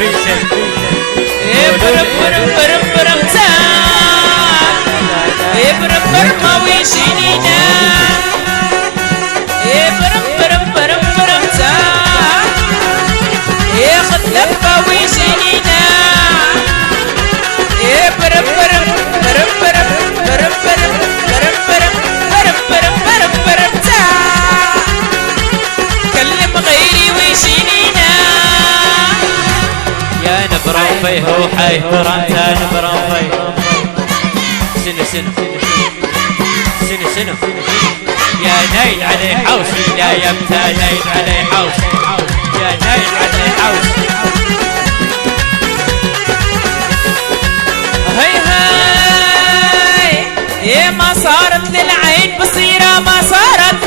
برم برم برم برم تان برم برم ويشينينا برم برم برم برم تان خد لفة ويشينينا برم برم برم برم برم برم برم برم برم برم برم برم تان كلم غيري ويشينينا يا نبرة فيه وحي ترى نبرة فيه سنو سنو سنو سنو يا نايل علي حوشي لا يبتا نايل علي حوشي يا نايل علي حوشي هاي هاي يا ما صارت للعين بصيرة ما صارت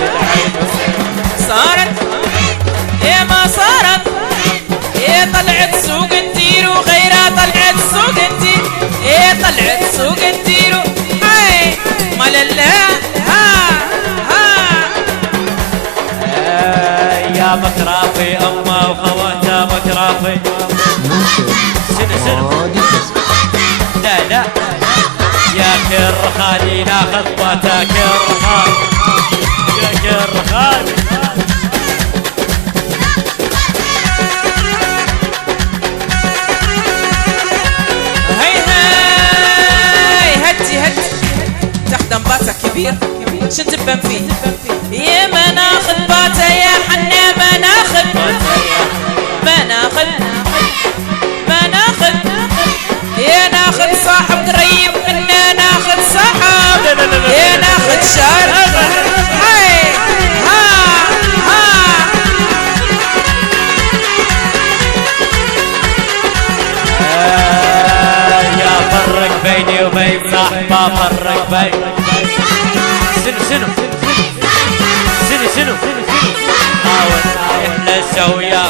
صارت يا ما صارت يا طلعت سوق ندير وغيرها طلعت سوق ندير يا طلعت سوق ندير هاي ما لله ها ها يا مكرافي امه وخواتها مكرافي سنة سنة لا لا يا كرخاني ناخذ باتا كرخان يا كرخان كبير شنت بن فيه يا ما ناخذ باتا يا حنا ما ناخذ ما ناخذ ما ناخذ يا ناخذ صاحب قريب منا ناخذ صاحب يا ناخذ شار هاي ها ها يا فرق بيني وبين صاحبه فرق بيني سنو سنو سنو سنو حاول احنا سويا